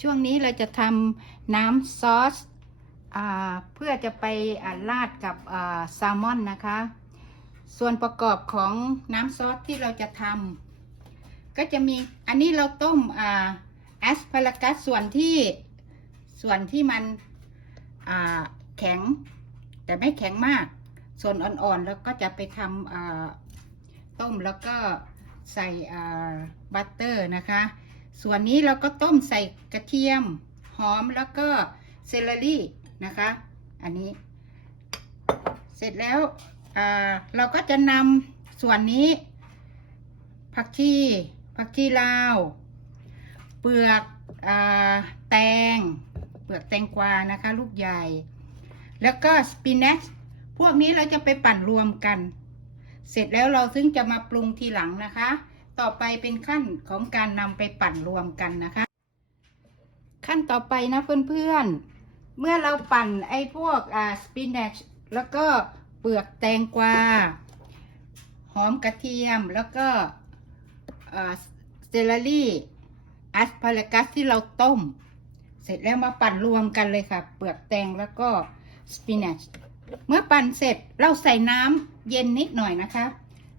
ช่วงนี้เราจะทำน้ำซอสอเพื่อจะไปราดกับแซลมอนนะคะ ส่วนประกอบของน้ำซอสที่เราจะทำก็จะมีอันนี้เราต้มแอสพารากัสส่วนที่ส่วนที่มันแข็ง แต่ไม่แข็งมาก ส่วนอ่อนๆแล้วก็จะไปทำต้มแล้วก็ใส่บัตเตอร์นะคะ ส่วนนี้เราก็ต้มใส่กระเทียม หอมแล้วก็เซเลอรี่นะคะ อันนี้ เสร็จแล้วเราก็จะนำส่วนนี้ ผักชีผักชีลาว เปลือกอแตง เปลือกแตงกวานะคะ ลูกใหญ่ แล้วก็สปินัชพวกนี้เราจะไปปั่นรวมกัน เสร็จแล้วเราถึงจะมาปรุงทีหลังนะคะ ต่อไปเป็นขั้นของการนำไปปั่นรวมกันนะคะ ขั้นต่อไปนะเพื่อนๆ เมื่อเราปั่นไอ้พวกอ่าสปินัชแล้วก็เปลือกแตงกวา หอมกระเทียมแล้วก็เซเลอรี่อัสพารากัสที่เราต้ม เสร็จแล้วมาปั่นรวมกันเลยค่ะ เปลือกแตงแล้วก็สปินัชเมื่อปั่นเสร็จเราใส่น้ำเย็นนิดหน่อยนะคะ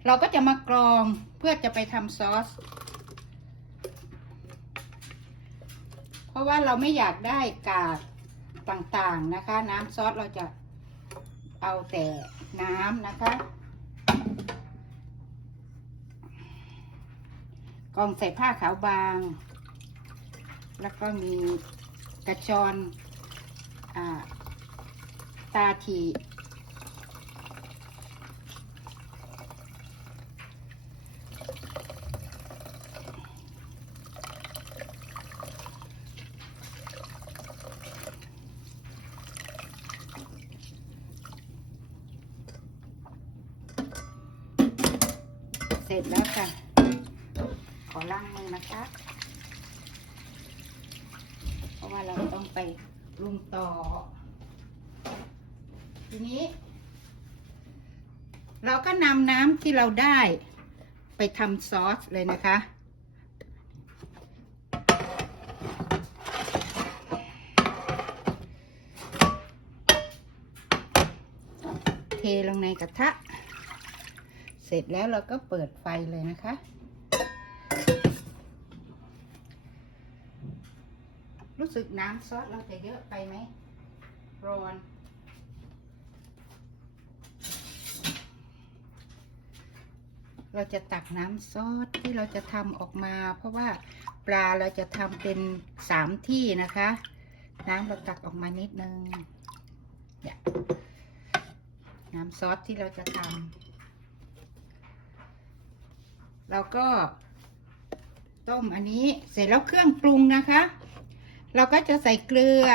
เราก็จะมากรอง เพื่อจะไปทำซอส เพราะว่าเราไม่อยากได้กากต่างๆนะคะ น้ำซอสเราจะเอาแต่น้ำนะคะ กองใส่ผ้าขาวบาง แล้วก็มีกระชอนอตาที ร็จแล้วค่ะ ขอล้างมือนะคะ เพราะว่าเราต้องไปปรุงต่อ ทีนี้ เราก็นำน้ำที่เราได้ ไปทำซอสเลยนะคะเทลงในกระทะ เสร็จแล้วเราก็เปิดไฟเลยนะคะ รู้สึกน้ำซอสเราจะเยอะไปไหมร้อนเราจะตักน้ำซอสที่เราจะทำออกมา เพราะว่าปลาเราจะทำเป็นสามที่นะคะ น้ำเราตักออกมานิดนึงน้ำซอสที่เราจะทำ เราก็ ต้มอันนี้เสร็จแล้วเครื่องปรุงนะคะ เราก็จะใส่เกลือ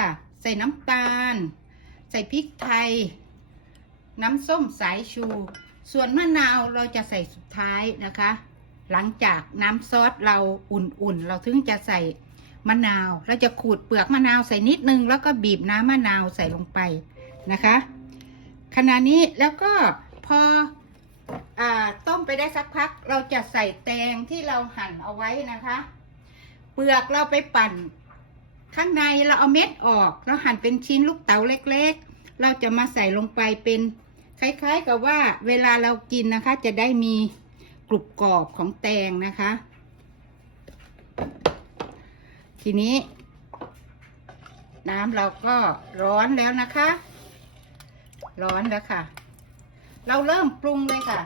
ใส่น้ำตาล ใส่พริกไทย น้ำส้มสายชู ส่วนมะนาวเราจะใส่สุดท้ายนะคะ หลังจากน้ำซอสเราอุ่นๆ เราถึงจะใส่มะนาว เราจะขูดเปลือกมะนาวใส่นิดนึง แล้วก็บีบน้ำมะนาวใส่ลงไปนะคะขณะนี้แล้วก็พอ ต้มไปได้สักพัก เราจะใส่แตงที่เราหั่นเอาไว้นะคะ เปลือกเราไปปั่น ข้างในเราเอาเม็ดออก เราหั่นเป็นชิ้นลูกเต๋าเล็กๆ เราจะมาใส่ลงไปเป็นคล้ายๆกับว่าเวลาเรากินนะคะ จะได้มีกรุบกรอบของแตงนะคะ ทีนี้ น้ำเราก็ร้อนแล้วนะคะ ร้อนแล้วค่ะ เราเริ่มปรุงเลยค่ะ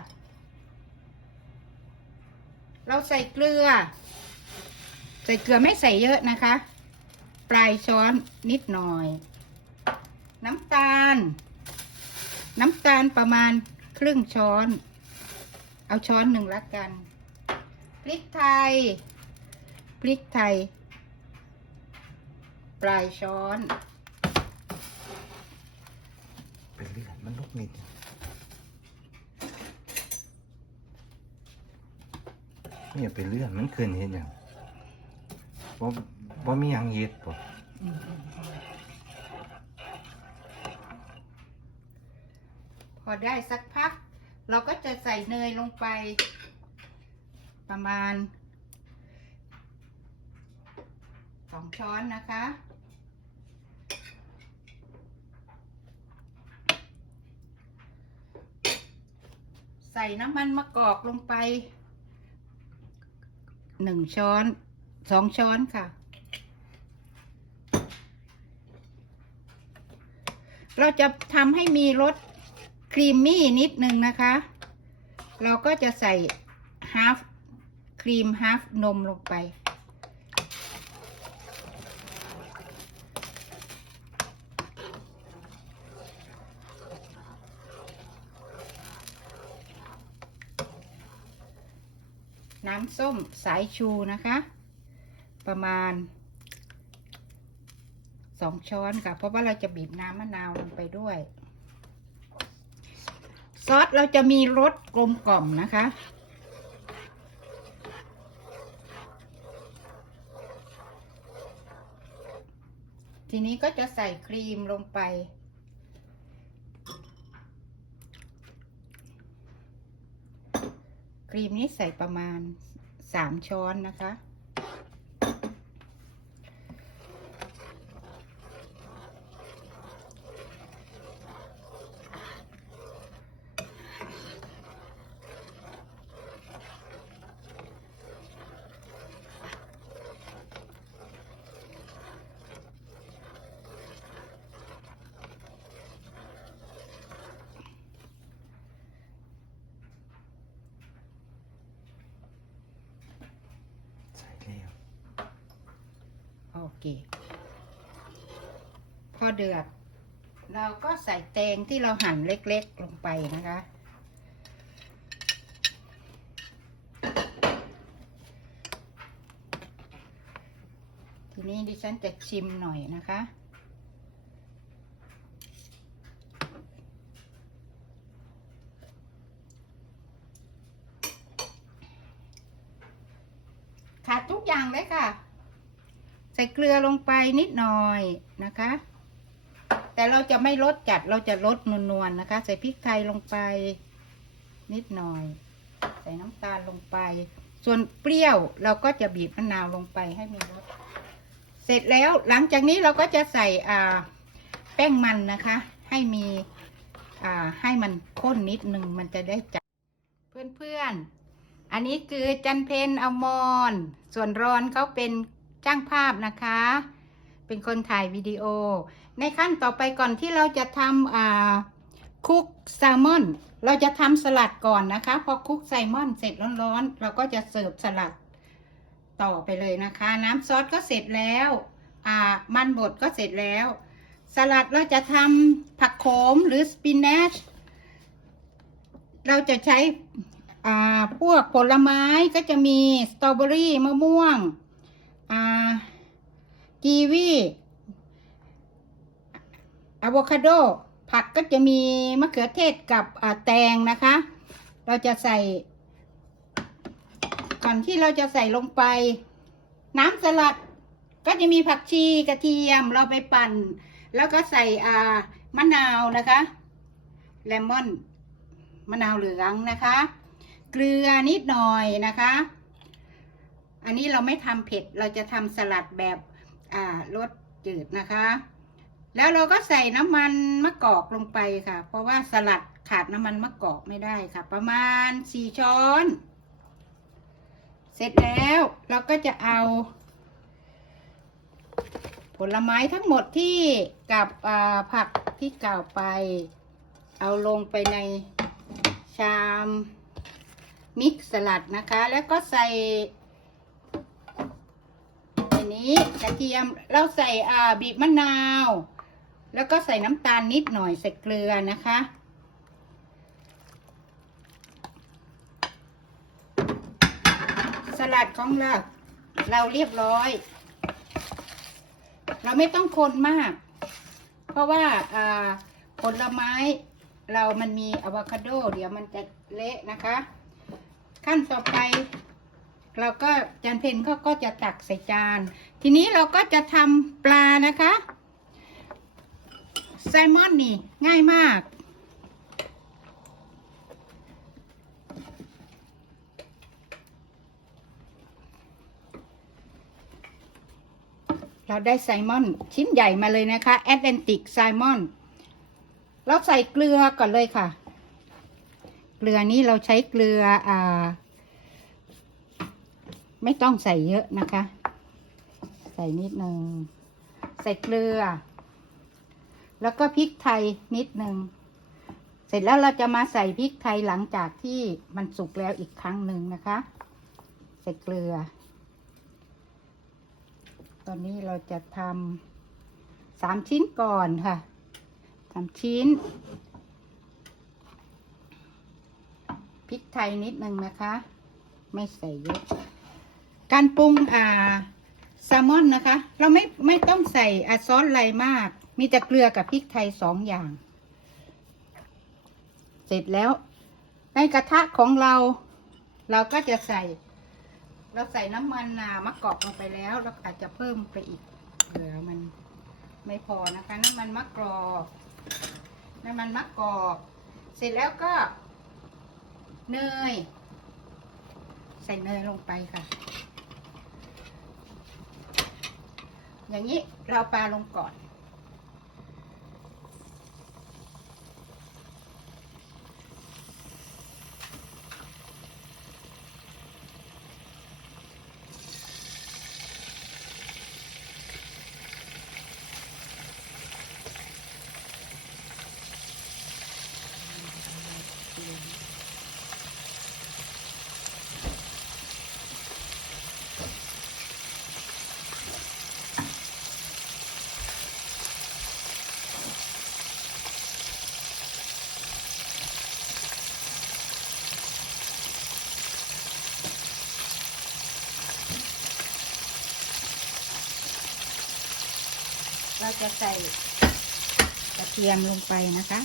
เราใส่เกลือ ใส่เกลือไม่ใส่เยอะนะคะ ปลายช้อนนิดหน่อย น้ำตาล น้ำตาลประมาณครึ่งช้อน เอาช้อนหนึ่งละกัน พริกไทย พริกไทย ปลายช้อน เป็นเลือดมันลุกนิด เนี่ยเป็นเลื่อดมันเกินเห็นอย่างว่าว่ามีหยังเย็ดป่ะพอได้สักพัก เราก็จะใส่เนยลงไป ประมาณสองช้อนนะคะ ใส่น้ำมันมะกอกลงไป หนึ่งช้อนสองช้อนค่ะ เราจะทำให้มีรสครีมมี่นิดนึงนะคะ เราก็จะใส่ฮาฟครีมฮาฟนมลงไป น้ำส้มสายชูนะคะ ประมาณสองช้อนค่ะ เพราะว่าเราจะบีบน้ำมะนาวลงไปด้วย ซอสเราจะมีรสกลมกล่อมนะคะ ทีนี้ก็จะใส่ครีมลงไป รีมนี้ใส่ประมาณสามช้อนนะคะ พอเดือด เราก็ใส่แตงที่เราหั่นเล็กๆลงไปนะคะ ทีนี้ดิฉันจะชิมหน่อยนะคะขาดทุกอย่างเลยค่ะ ใส่เกลือลงไปนิดหน่อยนะคะ แต่เราจะไม่ลดจัดเราจะลดนวลๆนะคะ ใส่พริกไทยลงไป นิดหน่อย ใส่น้ำตาลลงไป ส่วนเปรี้ยวเราก็จะบีบมะนาวลงไปให้มีรสเสร็จแล้วหลังจากนี้เราก็จะใส่อ่าแป้งมันนะคะ ให้มีอ่าให้มันข้นนิดนึงมันจะได้จัดเพื่อนๆ อันนี้คือจันเพนอมรส่วนรอนเขาเป็นจ้างภาพนะคะ เป็นคนถ่ายวิดีโอ ในขั้นต่อไปก่อนที่เราจะทำคุกแซลมอน เราจะทำสลัดก่อนนะคะ พอคุกแซลมอนเสร็จร้อนๆ เราก็จะเสิร์ฟสลัดต่อไปเลยนะคะ น้ำซอสก็เสร็จแล้วมันบดก็เสร็จแล้ว สลัดเราจะทำผักโขมหรือสปินเนชเราจะใช้พวกผลไม้ก็จะมีสตรอเบอรี่มะม่วงกีวี อะโวคาโด ผักก็จะมีมะเขือเทศกับแตงนะคะ เราจะใส่ ก่อนที่เราจะใส่ลงไป น้ำสลัดก็จะมีผักชีกระเทียมเราไปปั่น แล้วก็ใส่อ่ามะนาวนะคะเลมอนมะนาวเหลืองนะคะ เกลือนิดหน่อยนะคะ อันนี้เราไม่ทำเผ็ดเราจะทำสลัดแบบอ่ารสจืดนะคะ แล้วเราก็ใส่น้ำมันมะกอกลงไปค่ะ เพราะว่าสลัดขาดน้ำมันมะกอกไม่ได้ค่ะ ประมาณสี่ช้อน เสร็จแล้วเราก็จะเอา ผลไม้ทั้งหมดที่กับผักที่กล่าวไป เอาลงไปในชามมิกสลัดนะคะ แล้วก็ใส่อันนี้กระเทียมเราใส่บีบมะนาว แล้วก็ใส่น้ำตาลนิดหน่อยใส่เกลือนะคะ สลัดของเราเราเรียบร้อย เราไม่ต้องคนมาก เพราะว่าผลไม้เรามันมีอะโวคาโด เดี๋ยวมันจะเละนะคะ ขั้นต่อไป เราก็จานเพนเขาก็จะตักใส่จาน ทีนี้เราก็จะทำปลานะคะ แซลมอนนี่ ง่ายมากเเราได้ไซมอน ชิ้นใหญ่มาเลยนะคะแอตแลนติกไซมอนเราใส่เกลือก่อนเลยค่ะ เกลือนี้เราใช้เกลืออ่า ไม่ต้องใส่เยอะนะคะ ใส่นิดนึง ใส่เกลือ แล้วก็พริกไทยนิดหนึ่ง เสร็จแล้วเราจะมาใส่พริกไทยหลังจากที่มันสุกแล้วอีกครั้งหนึ่งนะคะ ใส่เกลือ ตอนนี้เราจะทำสามชิ้นก่อนค่ะสามชิ้นพริกไทยนิดนึงนะคะ ไม่ใส่เยอะ การปรุงอ่าแซลมอนนะคะ เราไม่ไม่ต้องใส่อซอสอะไรมาก มีแต่เกลือกับพริกไทยสองอย่าง เสร็จแล้ว ในกระทะของเรา เราก็จะใส่ เราใส่น้ำมันนามะกอกลงไปแล้ว เราอาจจะเพิ่มไปอีกเหลือมันไม่พอนะคะ น้ำมันมะกรอกน้ำมันมะกอก เสร็จแล้วก็เนย ใส่เนยลงไปค่ะ อย่างนี้เราปลาลงก่อน จะใส่กระเทียมลงไปนะคะ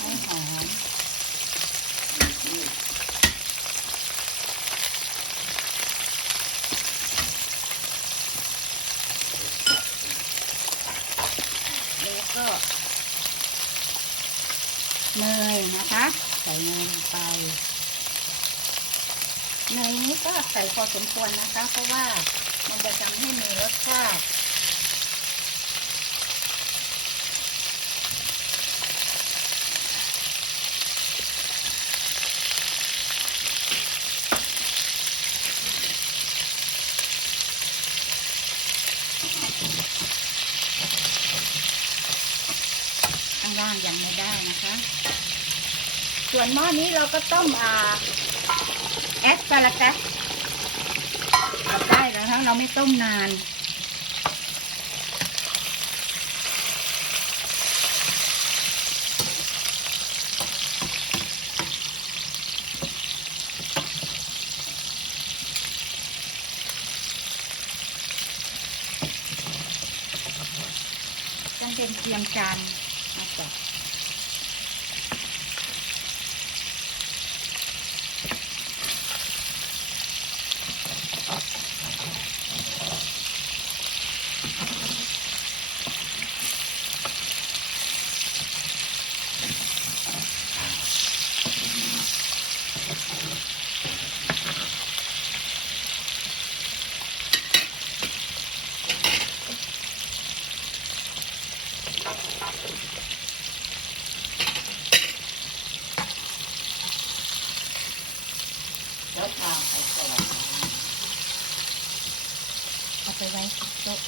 ให้หอมแล้วก็ เนยนะคะ ใส่เนยลงไป เนยนี้ก็ใส่พอสมควรนะคะ เพราะว่ามันจะทำให้มีรสชาติข้างล่างยังไม่ได้นะคะ ส่วนหม้อนี้เราก็ต้มอ่าแอสปารากัสได้แล้วนะ เราไม่ต้มนานต้องเป็นเตรียมจานมาจัด แล้วทางไปก่อน เอาไปไว้ที่โต๊ะ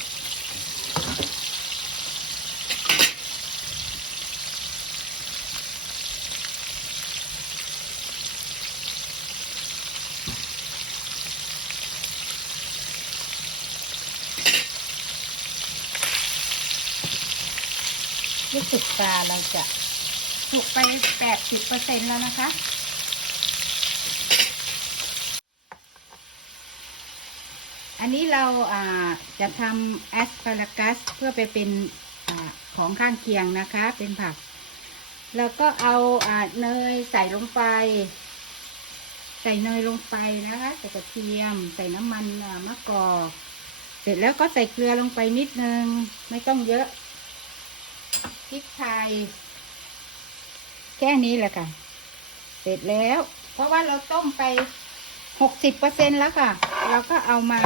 รู้ สึกปลาเราจะสุกไปแปดสิบเปอร์เซ็นแล้วนะคะ อันนี้เราจะทำแอสพารากัสเพื่อไปเป็นอของข้างเคียงนะคะ เป็นผัก แล้วก็เอาอาเนยใส่ลงไป ใส่เนยลงไปนะคะ ใส่กระเทียม ใส่น้ำมันมะกอก เสร็จแล้วก็ใส่เกลือลงไปนิดนึง ไม่ต้องเยอะ พริกไทย แค่นี้แหละค่ะ เสร็จแล้ว เพราะว่าเราต้มไปหกสิบเปอร์เซ็นแล้วค่ะ เราก็เอามา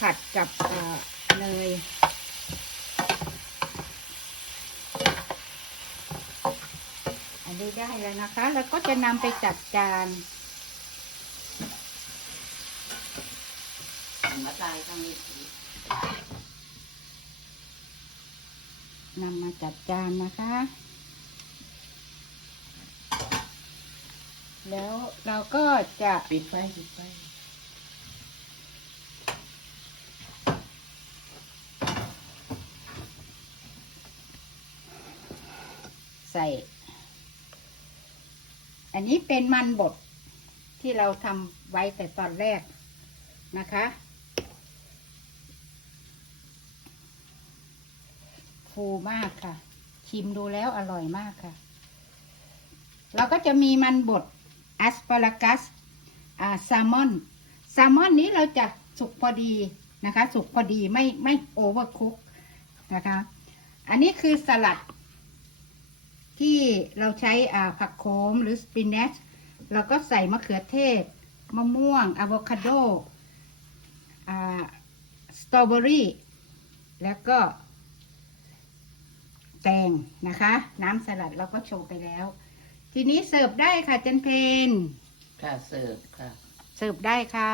ผัดกับเนยอันนี้ได้แล้วนะคะ แล้วก็จะนำไปจัดจานมาตายทางนี้ นำมาจัดจานนะคะ แล้วเราก็จะปิดไฟปิดไฟใส่ อันนี้เป็นมันบดที่เราทำไว้แต่ตอนแรกนะคะ ฟูมากค่ะ ชิมดูแล้วอร่อยมากค่ะ เราก็จะมีมันบดแอสปารากัสอ่าแซลมอนแซลมอนนี้เราจะสุกพอดีนะคะ สุกพอดีไม่ไม่โอเวอร์คุกนะคะ อันนี้คือสลัด ที่เราใช้อ่าผักโขมหรือสปินเนชเราก็ใส่มะเขือเทศ มะม่วงอะโวคาโดอ่าสตรอเบอรี่แล้วก็ แตงนะคะ น้ำสลัดเราก็โชว์ไปแล้ว ทีนี้เสิร์ฟได้ค่ะจันเพนค่ะเสิร์ฟค่ะ เสิร์ฟได้ค่ะ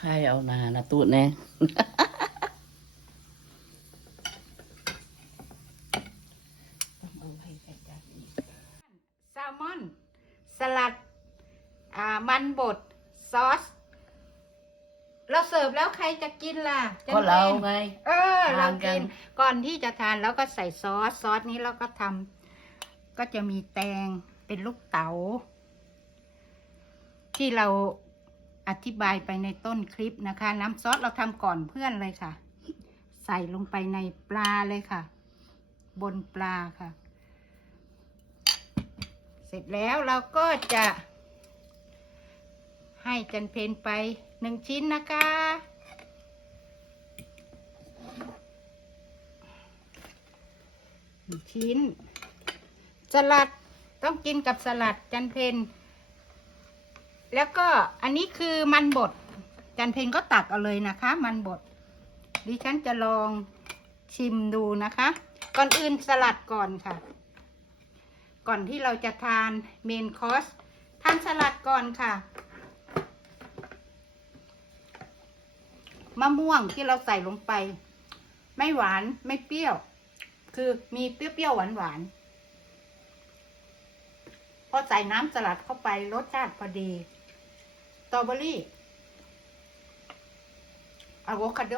ให้เอานานะตู้แน่ แซลมอน สลัด อ่า มันบดซอสเราเสิร์ฟแล้วใครจะกินล่ะจันก็พญเราไง เออ เราทานกักินนก่อนที่จะทานแล้วก็ใส่ซอส ซอสนี้เราก็ทำก็จะมีแตงเป็นลูกเต๋าที่เราอธิบายไปในต้นคลิปนะคะ น้ำซอสเราทำก่อนเพื่อนเลยค่ะ ใส่ลงไปในปลาเลยค่ะ บนปลาค่ะ เสร็จแล้วเราก็จะ ให้จันเพนไปหนึ่งชิ้นนะคะหนึ่งชิ้น สลัดต้องกินกับสลัดจันเพนแล้วก็อันนี้คือมันบด จันเพนก็ตักเอาเลยนะคะ มันบด ดิฉันจะลองชิมดูนะคะ ก่อนอื่นสลัดก่อนค่ะ ก่อนที่เราจะทานเมนคอร์สทานสลัดก่อนค่ะ มะม่วงที่เราใส่ลงไป ไม่หวานไม่เปรี้ยว คือมีเปรี้ยวๆหวานๆพอใส่น้ำสลัดเข้าไปรสชาติพอดีสตรอเบอรี่อะโวคาโด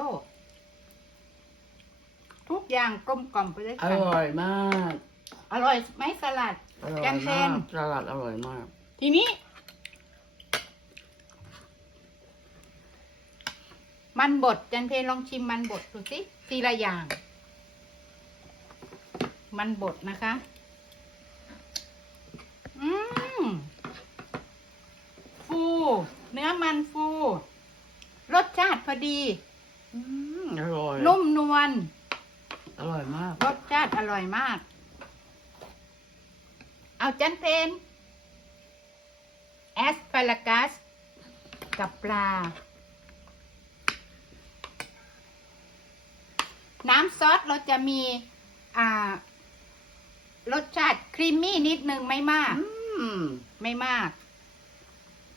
ทุกอย่างกลมกล่อมไปด้วยอกันร่อยมาก อร่อยไหมสลัด อร่อยจันเพมานกสลัดอร่อยมาก ทีนี้ มันบดจันเพลลองชิมมันบดดูสิทีละอย่าง มันบดนะคะ อืมฟู เนื้อมันฟู รสชาติพอดี อืมอร่อย นุ่มนวล อร่อยมาก รสชาติอร่อยมาก เอาจันเพนแอสพารากัส กับปลา น้ำซอสเราจะมีอ่ารสชาติครีมมี่นิดนึงไม่มากอืมไม่มาก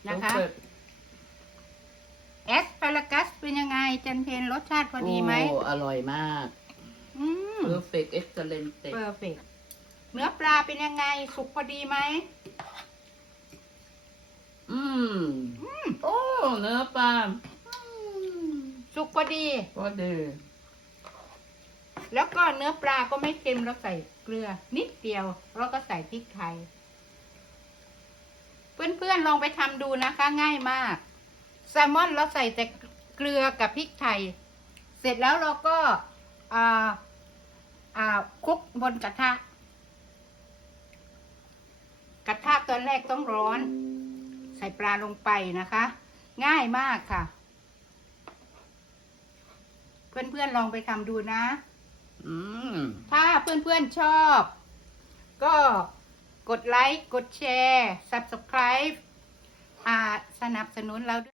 นะคะ perfect แอสพารากัสเป็นยังไง จันเพนรสชาติพอดีไหมโอ้อร่อยมากอืม perfect excellent เพอร์เฟกเนื้อปลาเป็นยังไง สุกพอดีไหม อืมอืมโอ้ เนื้อปลา สุกพอดีก็ดี แล้วก็เนื้อปลาก็ไม่เค็มเราใส่เกลือนิดเดียวแล้วก็ใส่พริกไทย เพื่อนๆลองไปทำดูนะคะ ง่ายมาก แซลมอนเราใส่แต่เกลือกับพริกไทย เสร็จแล้วเราก็คุกบนกระทะ กระทะตอนแรกต้องร้อน ใส่ปลาลงไปนะคะ ง่ายมากค่ะ เพื่อนๆลองไปทำดูนะ ถ้าเพื่อนๆชอบ ก็กดไลค์ กดแชร์ subscribe อ่าสนับสนุนเราด้วย